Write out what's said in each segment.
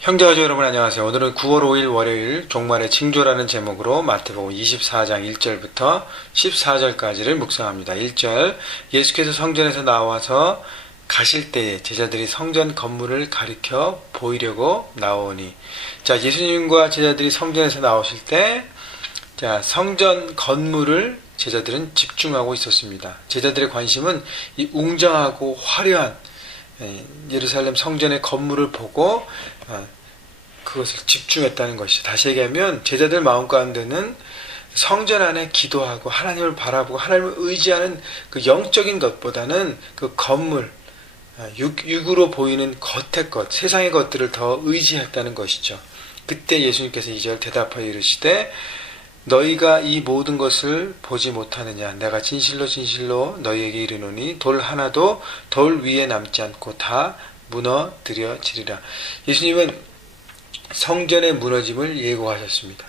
형제가족 여러분 안녕하세요. 오늘은 9월 5일 월요일 종말의 징조라는 제목으로 마태복음 24장 1절부터 14절까지를 묵상합니다. 1절, 예수께서 성전에서 나와서 가실 때에 제자들이 성전 건물을 가리켜 보이려고 나오니. 자, 예수님과 제자들이 성전에서 나오실 때, 자, 성전 건물을 제자들은 집중하고 있었습니다. 제자들의 관심은 이 웅장하고 화려한 예루살렘 성전의 건물을 보고 그것을 집중했다는 것이죠. 다시 얘기하면 제자들 마음 가운데는 성전 안에 기도하고 하나님을 바라보고 하나님을 의지하는 그 영적인 것보다는 그 건물, 육으로 보이는 겉의 것, 세상의 것들을 더 의지했다는 것이죠. 그때 예수님께서 2절 대답하여 이르시되 너희가 이 모든 것을 보지 못하느냐. 내가 진실로 진실로 너희에게 이르노니 돌 하나도 돌 위에 남지 않고 다 무너뜨려지리라. 예수님은 성전의 무너짐을 예고하셨습니다.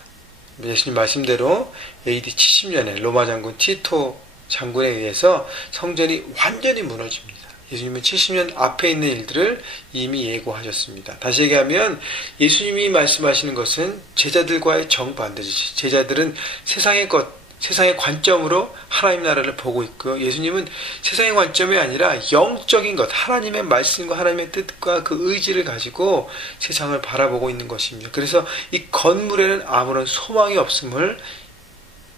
예수님 말씀대로 AD 70년에 로마 장군 티토 장군에 의해서 성전이 완전히 무너집니다. 예수님은 70년 앞에 있는 일들을 이미 예고하셨습니다. 다시 얘기하면 예수님이 말씀하시는 것은 제자들과의 정반대지. 제자들은 세상의 것, 세상의 관점으로 하나님 나라를 보고 있고, 예수님은 세상의 관점이 아니라 영적인 것, 하나님의 말씀과 하나님의 뜻과 그 의지를 가지고 세상을 바라보고 있는 것입니다. 그래서 이 건물에는 아무런 소망이 없음을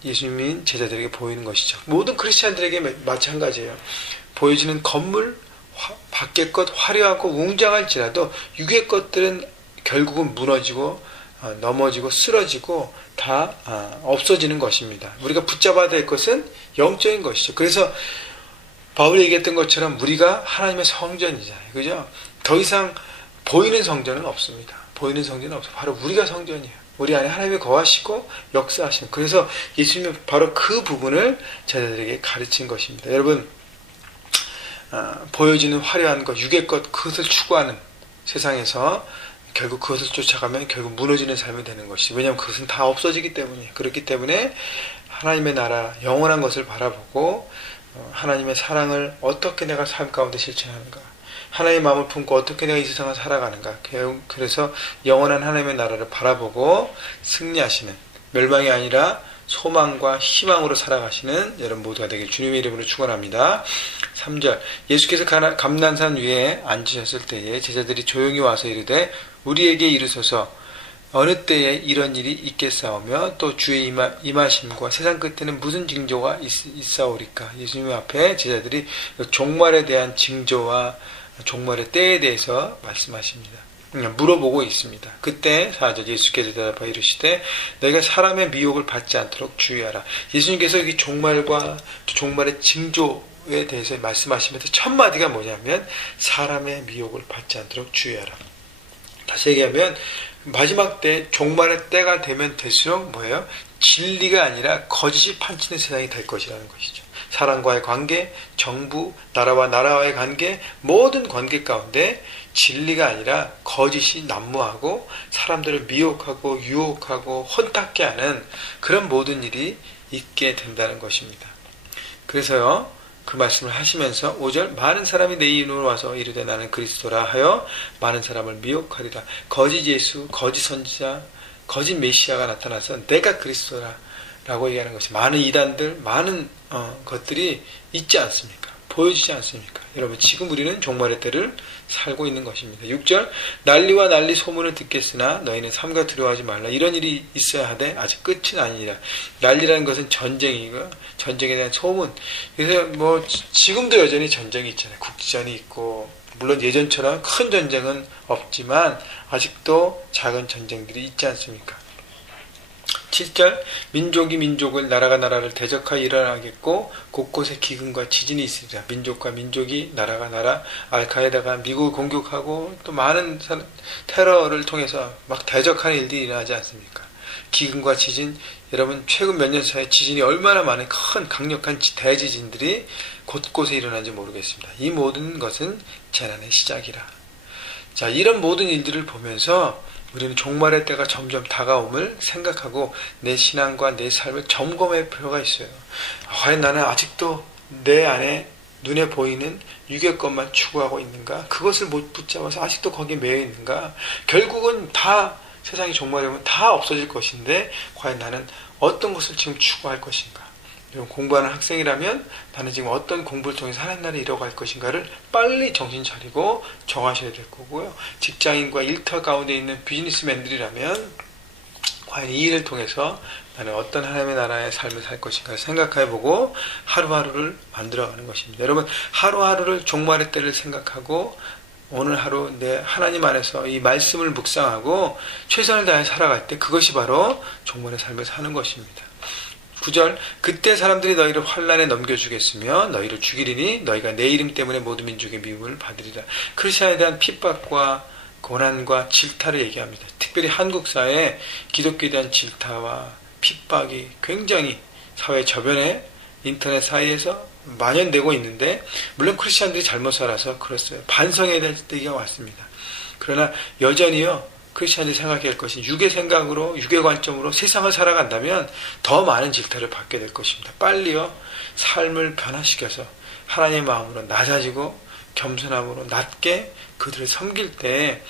예수님이 제자들에게 보이는 것이죠. 모든 크리스찬들에게 마찬가지예요. 보여지는 건물, 밖의 것 화려하고 웅장할지라도 육의 것들은 결국은 무너지고 넘어지고 쓰러지고 다 없어지는 것입니다. 우리가 붙잡아야 될 것은 영적인 것이죠. 그래서 바울이 얘기했던 것처럼 우리가 하나님의 성전이잖아요. 그죠? 더 이상 보이는 성전은 없습니다. 보이는 성전은 없어요. 바로 우리가 성전이에요. 우리 안에 하나님이 거하시고 역사하시는. 그래서 예수님은 바로 그 부분을 제자들에게 가르친 것입니다. 여러분, 보여지는 화려한 것, 육의 것, 그것을 추구하는 세상에서 결국 그것을 쫓아가면 결국 무너지는 삶이 되는 것이죠. 왜냐하면 그것은 다 없어지기 때문에. 그렇기 때문에 하나님의 나라, 영원한 것을 바라보고 하나님의 사랑을 어떻게 내가 삶 가운데 실천하는가, 하나님의 마음을 품고 어떻게 내가 이 세상을 살아가는가. 그래서 영원한 하나님의 나라를 바라보고 승리하시는, 멸망이 아니라 소망과 희망으로 살아가시는 여러분 모두가 되길 주님의 이름으로 축원합니다. 3절, 예수께서 감난산 위에 앉으셨을 때에 제자들이 조용히 와서 이르되 우리에게 이르소서 어느 때에 이런 일이 있겠사오며 또 주의 임하심과 세상 끝에는 무슨 징조가 있사오리까. 예수님 앞에 제자들이 종말에 대한 징조와 종말의 때에 대해서 말씀하십니다. 물어보고 있습니다. 그때 4절, 예수께서 대답하여 이르시되 너희가 사람의 미혹을 받지 않도록 주의하라. 예수님께서 이 종말과 종말의 징조에 대해서 말씀하시면서 첫 마디가 뭐냐면 사람의 미혹을 받지 않도록 주의하라. 다시 얘기하면 마지막 때, 종말의 때가 되면 될수록 뭐예요? 진리가 아니라 거짓이 판치는 세상이 될 것이라는 것이죠. 사람과의 관계, 정부, 나라와 나라와의 관계, 모든 관계 가운데 진리가 아니라 거짓이 난무하고 사람들을 미혹하고 유혹하고 혼탁게 하는 그런 모든 일이 있게 된다는 것입니다. 그래서요, 그 말씀을 하시면서 5절, 많은 사람이 내 이름으로 와서 이르되 나는 그리스도라 하여 많은 사람을 미혹하리라. 거짓 예수, 거짓 선지자, 거짓 메시아가 나타나서 내가 그리스도라 라고 얘기하는 것이, 많은 이단들, 많은 것들이 있지 않습니까? 보여지지 않습니까? 여러분, 지금 우리는 종말의 때를 살고 있는 것입니다. 6절, 난리와 난리 소문을 듣겠으나 너희는 삼가 두려워하지 말라. 이런 일이 있어야 하되 아직 끝은 아니니라. 난리라는 것은 전쟁이고, 전쟁에 대한 소문. 그래서 지금도 여전히 전쟁이 있잖아요. 국지전이 있고, 물론 예전처럼 큰 전쟁은 없지만 아직도 작은 전쟁들이 있지 않습니까? 7절, 민족이 민족을, 나라가 나라를 대적하여 일어나겠고 곳곳에 기근과 지진이 있으리라. 민족과 민족이, 나라가 나라, 알카에다가 미국을 공격하고 또 많은 테러를 통해서 막 대적하는 일들이 일어나지 않습니까? 기근과 지진, 여러분 최근 몇 년 사이에 지진이 얼마나 많은 큰 강력한 대지진들이 곳곳에 일어나는지 모르겠습니다. 이 모든 것은 재난의 시작이라. 자, 이런 모든 일들을 보면서 우리는 종말의 때가 점점 다가옴을 생각하고 내 신앙과 내 삶을 점검할 필요가 있어요. 과연 나는 아직도 내 안에 눈에 보이는 육의 것만 추구하고 있는가? 그것을 못 붙잡아서 아직도 거기에 매여 있는가? 결국은 다 세상이 종말이면 다 없어질 것인데 과연 나는 어떤 것을 지금 추구할 것인가? 공부하는 학생이라면 나는 지금 어떤 공부를 통해서 하나님 나라를 이뤄갈 것인가를 빨리 정신 차리고 정하셔야 될 거고요. 직장인과 일터 가운데 있는 비즈니스맨들이라면 과연 이 일을 통해서 나는 어떤 하나님의 나라의 삶을 살 것인가 생각해보고 하루하루를 만들어가는 것입니다. 여러분, 하루하루를 종말의 때를 생각하고 오늘 하루 내 하나님 안에서 이 말씀을 묵상하고 최선을 다해 살아갈 때 그것이 바로 종말의 삶을 사는 것입니다. 9절, 그때 사람들이 너희를 환난에 넘겨주겠으며 너희를 죽이리니 너희가 내 이름 때문에 모든 민족의 미움을 받으리라. 크리스천에 대한 핍박과 고난과 질타를 얘기합니다. 특별히 한국 사회에 기독교에 대한 질타와 핍박이 굉장히 사회 저변에 인터넷 사이에서 만연되고 있는데, 물론 크리스천들이 잘못 살아서 그랬어요. 반성해야 될 때가 왔습니다. 그러나 여전히요, 크리스천들이 생각해야 할 것이 육의 생각으로, 육의 관점으로 세상을 살아간다면 더 많은 질타를 받게 될 것입니다. 빨리요, 삶을 변화시켜서 하나님의 마음으로 낮아지고 겸손함으로 낮게 그들을 섬길 때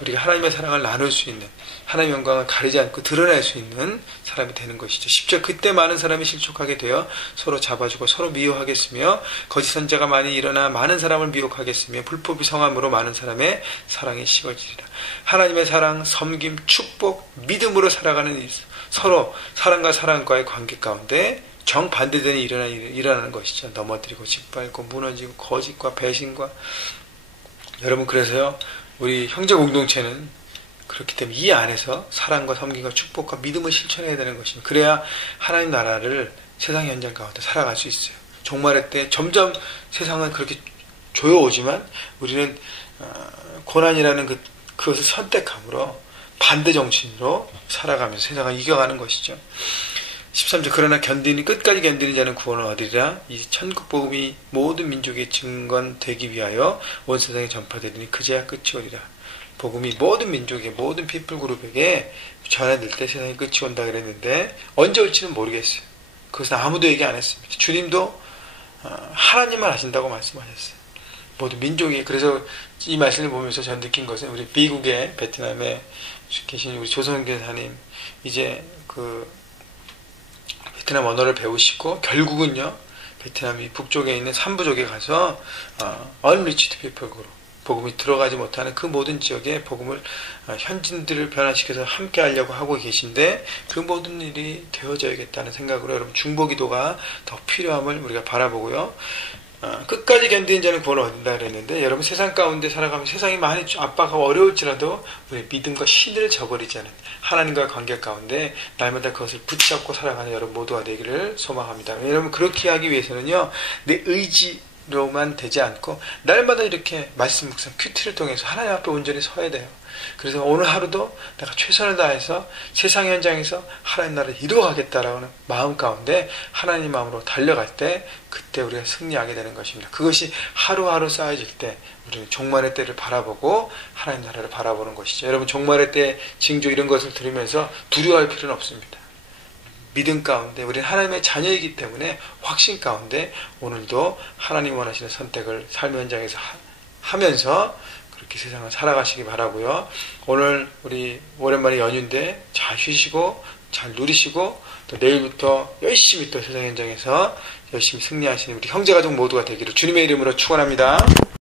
우리가 하나님의 사랑을 나눌 수 있는, 하나님의 영광을 가리지 않고 드러낼 수 있는 사람이 되는 것이죠. 10절, 그때 많은 사람이 실족하게 되어 서로 잡아주고 서로 미워하겠으며 거짓 선자가 많이 일어나 많은 사람을 미혹하겠으며 불법이 성함으로 많은 사람의 사랑이 식어지리라. 하나님의 사랑, 섬김, 축복, 믿음으로 살아가는 서로 사랑과 사랑과의 관계 가운데 정반대되는 일어나는 것이죠. 넘어뜨리고 짓밟고 무너지고 거짓과 배신과. 여러분, 그래서요, 우리 형제 공동체는 그렇기 때문에 이 안에서 사랑과 섬김과 축복과 믿음을 실천해야 되는 것입니다. 그래야 하나님 나라를 세상 현장 가운데 살아갈 수 있어요. 종말의 때 점점 세상은 그렇게 조여오지만 우리는 고난이라는 그것을 선택함으로 반대 정신으로 살아가면서 세상을 이겨가는 것이죠. 13절, 그러나 끝까지 견디는 자는 구원을 얻으리라. 이 천국 복음이 모든 민족의 증거되기 위하여 온 세상에 전파되리니 그제야 끝이 오리라. 복음이 모든 민족의 모든 피플 그룹에게 전해질 때 세상에 끝이 온다 그랬는데 언제 올지는 모르겠어요. 그것은 아무도 얘기 안 했습니다. 주님도 하나님만 아신다고 말씀하셨어요. 모든 민족이. 그래서 이 말씀을 보면서 저는 느낀 것은 우리 미국의 베트남에 계신 우리 조선 교사님 이제 베트남 언어를 배우시고 결국은요, 베트남이 북쪽에 있는 삼부족에 가서 unreached people 그룹, 복음이 들어가지 못하는 그 모든 지역에 복음을 현지인들을 변화시켜서 함께 하려고 하고 계신데 그 모든 일이 되어져야겠다는 생각으로 여러분 중보기도가 더 필요함을 우리가 바라보고요. 끝까지 견디는 자는 구원을 얻는다 그랬는데 여러분 세상 가운데 살아가면 세상이 많이 압박하고 어려울지라도 우리 믿음과 신을 저버리지 않은 하나님과의 관계 가운데 날마다 그것을 붙잡고 살아가는 여러분 모두가 되기를 소망합니다. 여러분 그렇게 하기 위해서는요, 내 의지로만 되지 않고 날마다 이렇게 말씀 묵상 큐티를 통해서 하나님 앞에 온전히 서야 돼요. 그래서 오늘 하루도 내가 최선을 다해서 세상 현장에서 하나님 나라를 이루어가겠다라는 마음 가운데 하나님 마음으로 달려갈 때 그때 우리가 승리하게 되는 것입니다. 그것이 하루하루 쌓여질 때 우리는 종말의 때를 바라보고 하나님 나라를 바라보는 것이죠. 여러분 종말의 때 징조 이런 것을 들으면서 두려워할 필요는 없습니다. 믿음 가운데 우리는 하나님의 자녀이기 때문에 확신 가운데 오늘도 하나님 원하시는 선택을 삶의 현장에서 하면서 그렇게 세상을 살아가시기 바라고요. 오늘 우리 오랜만에 연휴인데 잘 쉬시고 잘 누리시고 또 내일부터 열심히 또 세상 현장에서 열심히 승리하시는 우리 형제가족 모두가 되기를 주님의 이름으로 축원합니다.